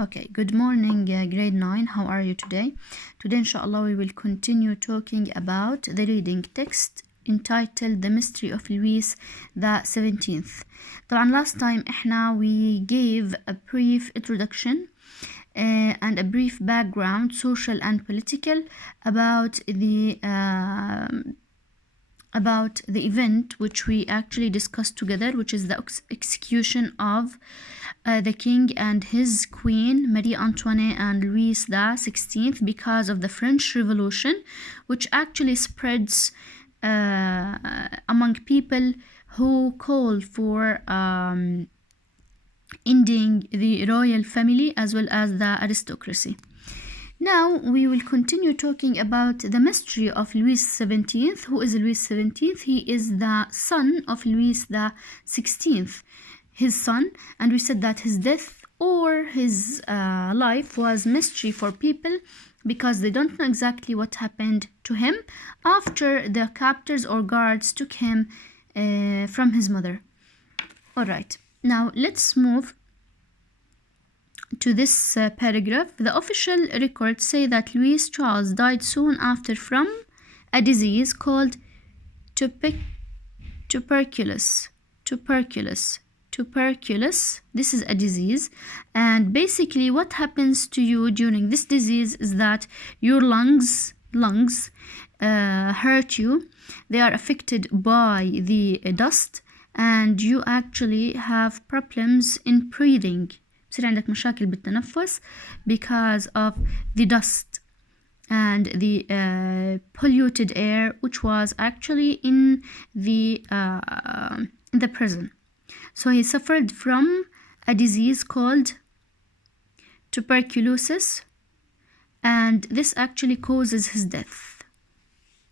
Okay, good morning, grade 9. How are you today? Today, inshallah, we will continue talking about the reading text entitled The Mystery of Louis the 17th. طبعا last time we gave a brief introduction and a brief background, social and political, about the event which we actually discussed together, which is the execution of the king and his queen, Marie Antoinette and Louis the 16th, because of the French Revolution, which actually spreads among people who call for ending the royal family as well as the aristocracy. Now we will continue talking about the mystery of Louis XVII. Who is Louis XVII? He is the son of Louis the 16th, his son, and we said that his death or his life was mystery for people because they don't know exactly what happened to him after the captors or guards took him from his mother. All right, now let's move to this paragraph. The official records say that Louis Charles died soon after from a disease called tuberculosis. This is a disease, and basically what happens to you during this disease is that your lungs hurt you. They are affected by the dust, and you actually have problems in breathing. بصير عندك مشاكل بالتنفس because of the dust and the polluted air which was actually in the prison. So he suffered from a disease called tuberculosis, and this actually causes his death.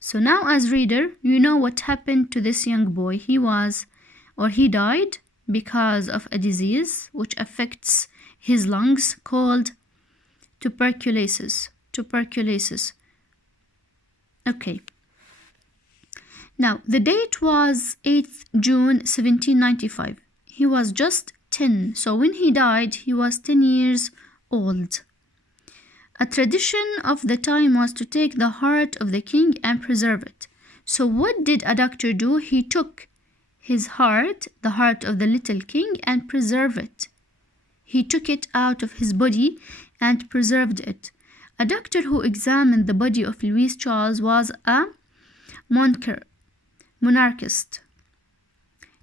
So now as reader, you know what happened to this young boy. He died because of a disease which affects his lungs called tuberculosis. Okay. Now, the date was 8th June 1795. He was just 10. So when he died, he was 10 years old. A tradition of the time was to take the heart of the king and preserve it. So what did a doctor do? He took his heart, the heart of the little king, and preserved it. He took it out of his body and preserved it. A doctor who examined the body of Louis Charles was a monarchist.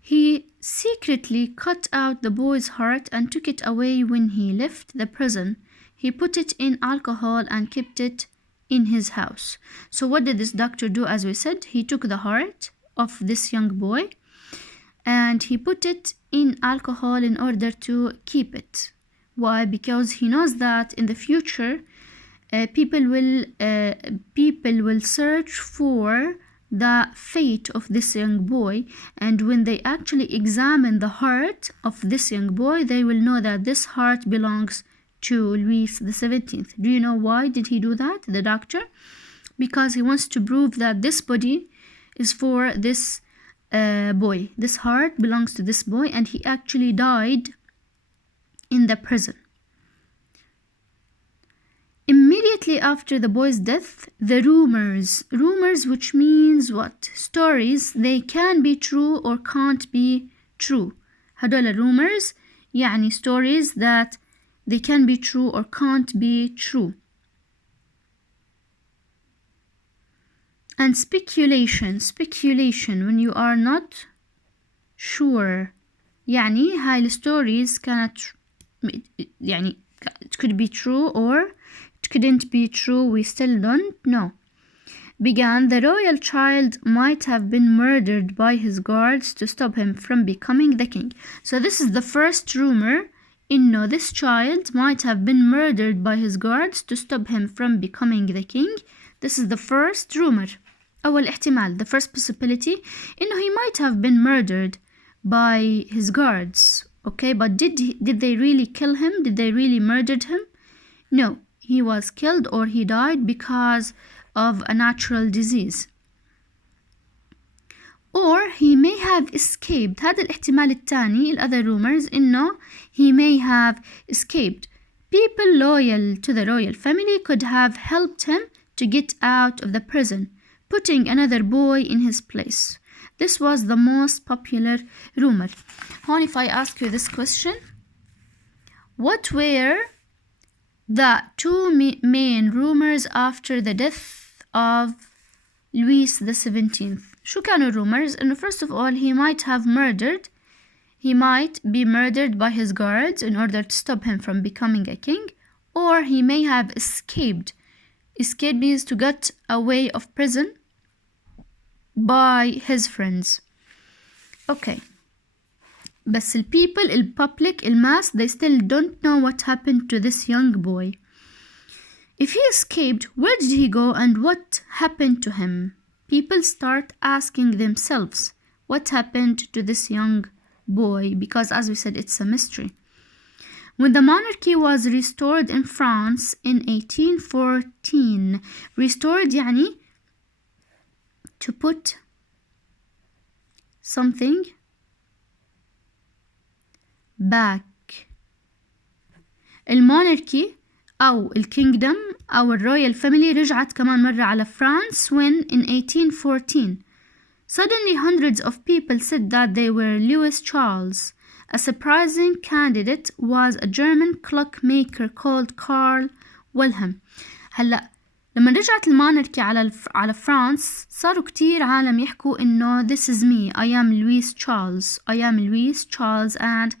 He secretly cut out the boy's heart and took it away when he left the prison. He put it in alcohol and kept it in his house. So what did this doctor do? As we said, he took the heart of this young boy and he put it in alcohol in order to keep it. Why? Because he knows that in the future people will search for the fate of this young boy, and when they actually examine the heart of this young boy, they will know that this heart belongs to Louis the 17th. Do you know why did he do that, the doctor? Because he wants to prove that this body is for this boy. This heart belongs to this boy, and he actually died in the prison. Immediately after the boy's death, the rumors, which means what? Stories, they can be true or can't be true. هدول rumors يعني stories that they can be true or can't be true. And speculation when you are not sure. يعني هاي الستوريز كانت يعني it could be true or it couldn't be true. We still don't know. Began, the royal child might have been murdered by his guards to stop him from becoming the king. So this is the first rumor. إنه this child might have been murdered by his guards to stop him from becoming the king. This is the first rumor. أول احتمال, the first possibility, إنه he might have been murdered by his guards. Okay, but did they really kill him? Did they really murder him? No, he was killed or he died because of a natural disease. Or he may have escaped. هذا الاحتمال الثاني. الother rumors إنه he may have escaped people loyal to the royal family could have helped him to get out of the prison, putting another boy in his place. This was the most popular rumor. هون if I ask you this question, what were the two main rumors after the death of Louis XVII? شو كانوا rumors؟ إنه first of all he might be murdered by his guards in order to stop him from becoming a king, or he may have escaped. Escape means to get away of prison by his friends. Okay. بس people, public, mass, they still don't know what happened to this young boy. If he escaped, where did he go and what happened to him? People start asking themselves what happened to this young boy, because as we said, it's a mystery. When the monarchy was restored in France in 1814, restored يعني to put something back. الموناركي أو الكينجدم أو الرويال فاميلي رجعت كمان مرة على فرانس when in 1814. Suddenly hundreds of people said that they were Louis Charles. A surprising candidate was a German clockmaker called Carl Wilhelm. هلأ لما رجعت الموناركي على فرانس صاروا كتير عالم يحكوا إنه this is me, I am Louis Charles and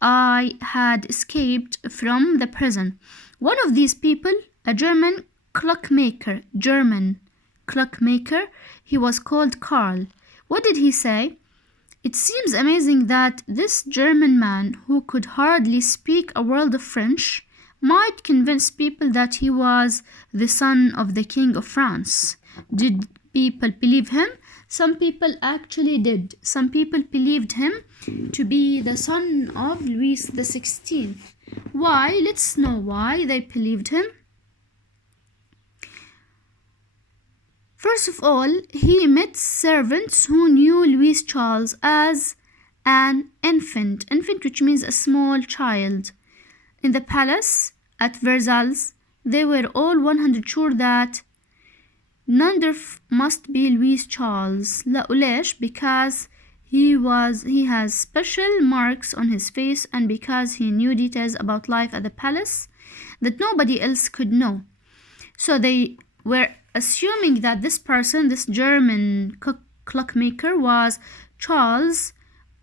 I had escaped from the prison. One of these people, a German clockmaker, he was called Carl. What did he say? It seems amazing that this German man, who could hardly speak a word of French, might convince people that he was the son of the King of France. Did people believe him? Some people actually did. Some people believed him to be the son of Louis XVI. Why? Let's know why they believed him. First of all, he met servants who knew Louis Charles as an infant, which means a small child. In the palace at Versailles, they were all 100% sure that Nandorf must be Louis Charles. لا وليش? Because he has special marks on his face and because he knew details about life at the palace that nobody else could know. So they were assuming that this person, this German clockmaker, was Charles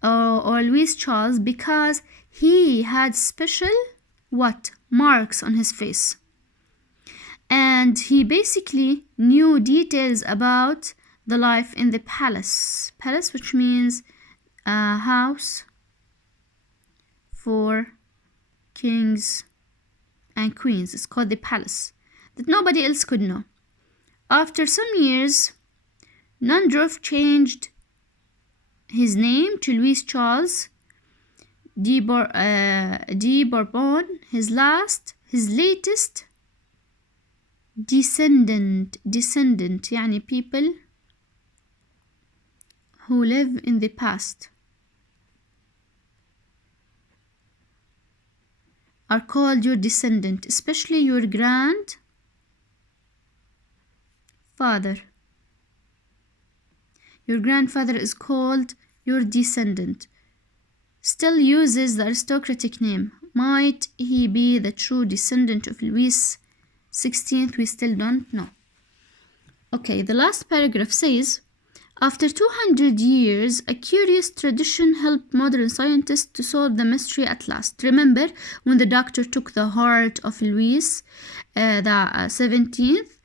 or Louis Charles because he had special marks on his face. And he basically knew details about the life in the palace. Palace, which means a house for kings and queens. It's called the palace, that nobody else could know. After some years, Nandorf changed his name to Louis Charles de Bourbon, his latest descendant يعني people who live in the past are called your descendant, especially your grandfather. Your grandfather is called your descendant. Still uses the aristocratic name. Might he be the true descendant of Louis XVI? We still don't know. Okay, the last paragraph says, after 200 years, a curious tradition helped modern scientists to solve the mystery at last. Remember when the doctor took the heart of Louis the 17th?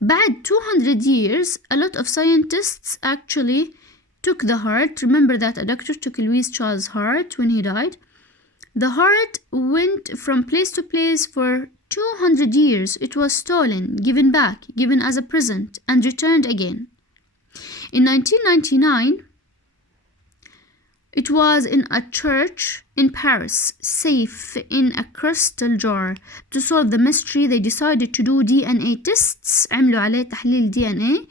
بعد 200 years, a lot of scientists actually took the heart. Remember that a doctor took Louis Charles' heart when he died. The heart went from place to place for 200 years. It was stolen, given back, given as a present, and returned again. In 1999, it was in a church in Paris, safe in a crystal jar. To solve the mystery, they decided to do DNA tests. عملوا عليه تحليل DNA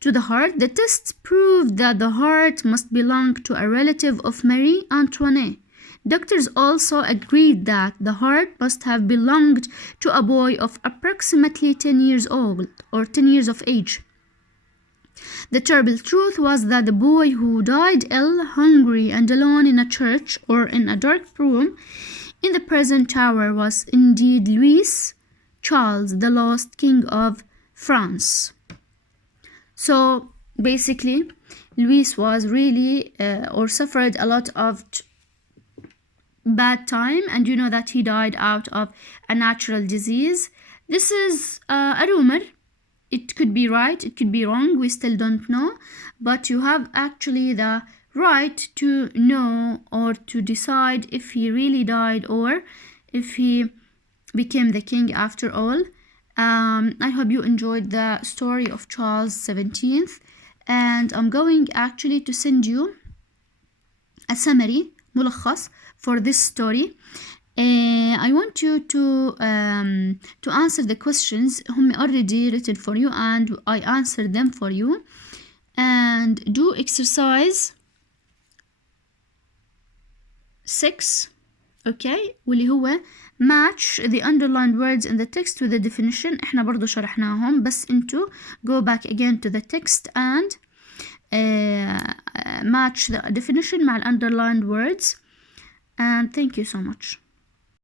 to the heart. The tests proved that the heart must belong to a relative of Marie Antoinette. Doctors also agreed that the heart must have belonged to a boy of approximately 10 years old or 10 years of age. The terrible truth was that the boy who died ill, hungry, and alone in a church or in a dark room in the prison tower was indeed Louis Charles, the lost king of France. So basically, Louis was really or suffered a lot of bad time, and you know that he died out of a natural disease. This is a rumor. It could be right, it could be wrong, we still don't know, but you have actually the right to know or to decide if he really died or if he became the king after all. I hope you enjoyed the story of Charles 17th, and I'm going actually to send you a summary ملخص for this story. I want you to answer the questions هم already written for you and I answered them for you, and do exercise 6 okay واللي هو match the underlined words in the text with the definition. احنا برضو شرحناهم بس انتو go back again to the text and match the definition مع the underlined words, and thank you so much.